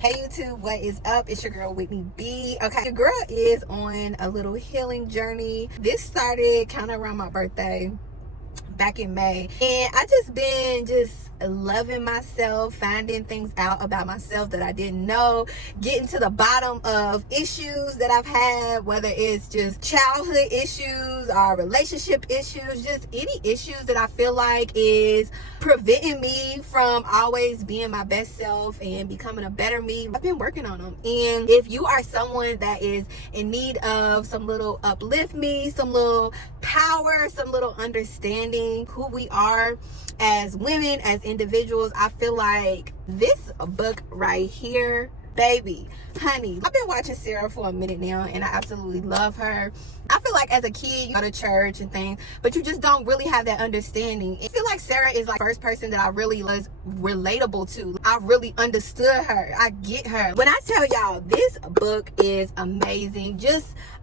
Hey YouTube, what is up? It's your girl Whitney B. Okay, your girl is on a little healing journey. This started kind of around my birthday back in May, and I just been loving myself, finding things out about myself that I didn't know, getting to the bottom of issues that I've had, whether it's just childhood issues or relationship issues, just any issues that I feel like is preventing me from always being my best self and becoming a better me. I've been working on them. And if you are someone that is in need of some little uplift me, some little power, some little understanding who we are as women, as individuals, I feel like this book right here, baby, honey. I've been watching Sarah for a minute now, and I absolutely love her. I feel like as a kid, you go to church and things, but you just don't really have that understanding. I feel like Sarah is like the first person that I really was relatable to. I really understood her. I get her. When I tell y'all, this book is amazing.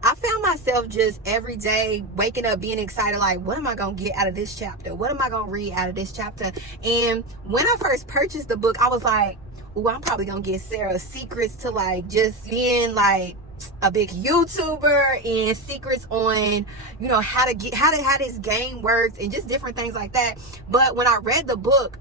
I found myself just every day waking up being excited, like, what am I going to get out of this chapter? What am I going to read out of this chapter? And when I first purchased the book, I was like, ooh, I'm probably going to get Sarah secrets to like just being like a big YouTuber and secrets on, you know, how this game works and just different things like that. But when I read the book,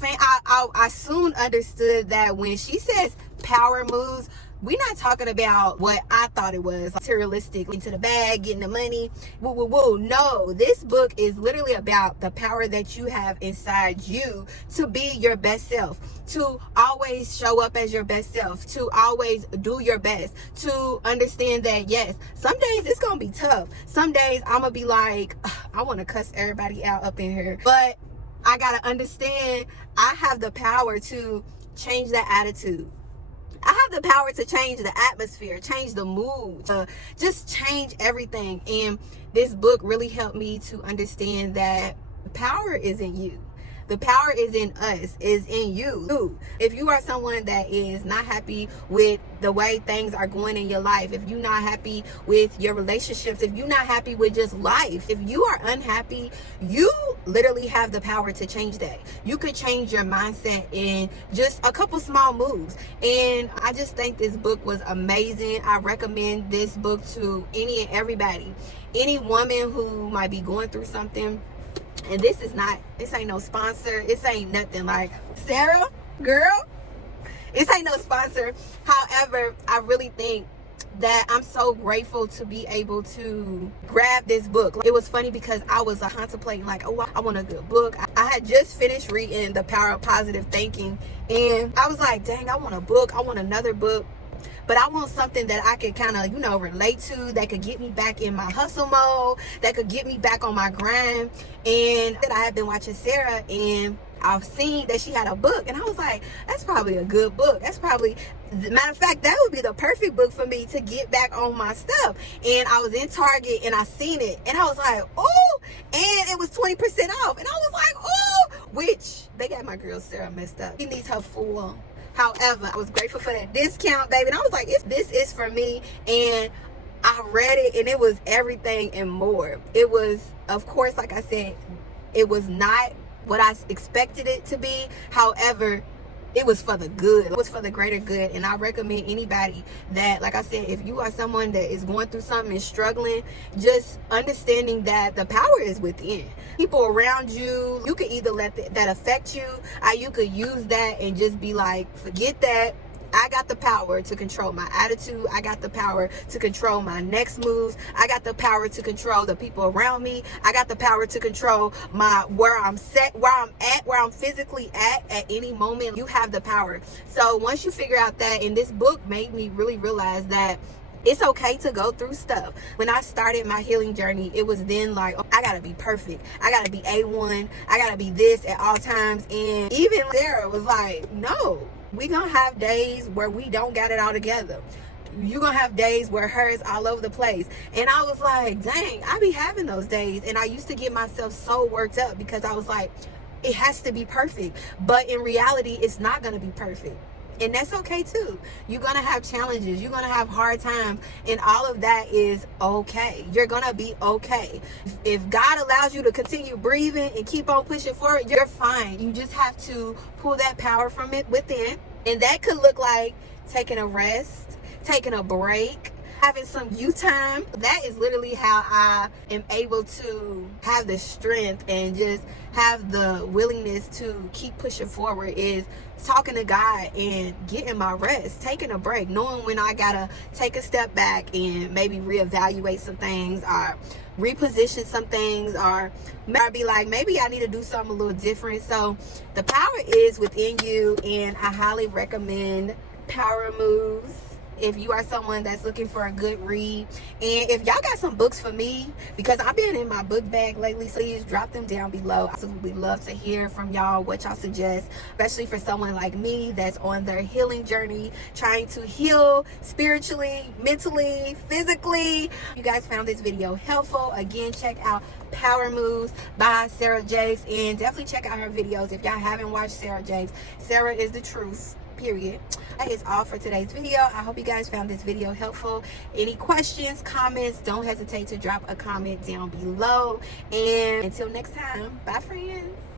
I soon understood that when she says power moves, we're not talking about what I thought it was, materialistic, into the bag, getting the money, woo, woo, woo. No, this book is literally about the power that you have inside you to be your best self, to always show up as your best self, to always do your best, to understand that, yes, some days it's going to be tough. Some days I'm going to be like, I want to cuss everybody out up in here. But I got to understand I have the power to change that attitude. I have the power to change the atmosphere, change the mood, just change everything. And this book really helped me to understand that the power is in you. The power is in us, is in you. If you are someone that is not happy with the way things are going in your life, if you're not happy with your relationships, if you're not happy with just life, if you are unhappy, you literally have the power to change that. You could change your mindset in just a couple small moves. And I just think this book was amazing. I recommend this book to any and everybody. Any woman who might be going through something. And this ain't no sponsor. This ain't nothing. Like, Sarah, girl, this ain't no sponsor. However, I really think that I'm so grateful to be able to grab this book. It was funny because I was contemplating like, oh, I want a good book. I had just finished reading The Power of Positive Thinking, and I was like, dang, I want a book. I want another book. But I want something that I could kind of, relate to, that could get me back in my hustle mode, that could get me back on my grind. And I had been watching Sarah, and I've seen that she had a book, and I was like, that's probably a good book. That's probably, matter of fact, that would be the perfect book for me to get back on my stuff. And I was in Target, and I seen it, and I was like, oh, and it was 20% off. And I was like, oh, which they got my girl Sarah messed up. She needs her full. However, I was grateful for that discount, baby. And I was like, this is for me. And I read it, and it was everything and more. It was, of course, like I said, it was not what I expected it to be. However, it was for the good. It was for the greater good. And I recommend anybody that, like I said, if you are someone that is going through something and struggling, just understanding that the power is within. People around you, you could either let that affect you, or you could use that and just be like, forget that. I got the power to control my attitude. I got the power to control my next moves. I got the power to control the people around me. I got the power to control where I'm physically at any moment. You have the power. So once you figure out that, and this book made me really realize that it's okay to go through stuff. When I started my healing journey, it was then like, oh, I gotta be perfect. I gotta be A1. I gotta be this at all times. And even Sarah was like, no, we gonna have days where we don't got it all together. You're gonna have days where hers all over the place. And I was like, dang, I be having those days. And I used to get myself so worked up because I was like, it has to be perfect. But in reality, it's not gonna be perfect. And that's okay too. You're gonna have challenges, you're gonna have hard times, and all of that is okay. You're gonna be okay. If God allows you to continue breathing and keep on pushing forward, you're fine. You just have to pull that power from it within And that could look like taking a rest, taking a break, having some you time. That is literally how I am able to have the strength and just have the willingness to keep pushing forward, is talking to God and getting my rest, taking a break, knowing when I gotta take a step back and maybe reevaluate some things or reposition some things, or maybe be like, maybe I need to do something a little different. So the power is within you, and I highly recommend Power Moves if you are someone that's looking for a good read. And if y'all got some books for me, because I've been in my book bag lately, so please drop them down below. I absolutely love to hear from y'all what y'all suggest, especially for someone like me that's on their healing journey, trying to heal spiritually, mentally, physically. You guys found this video helpful, again, check out Power Moves by Sarah Jakes, and definitely check out her videos if y'all haven't watched Sarah Jakes. Sarah is the truth, period. That is all for today's video. I hope you guys found this video helpful. Any questions, comments, don't hesitate to drop a comment down below. And until next time, bye friends.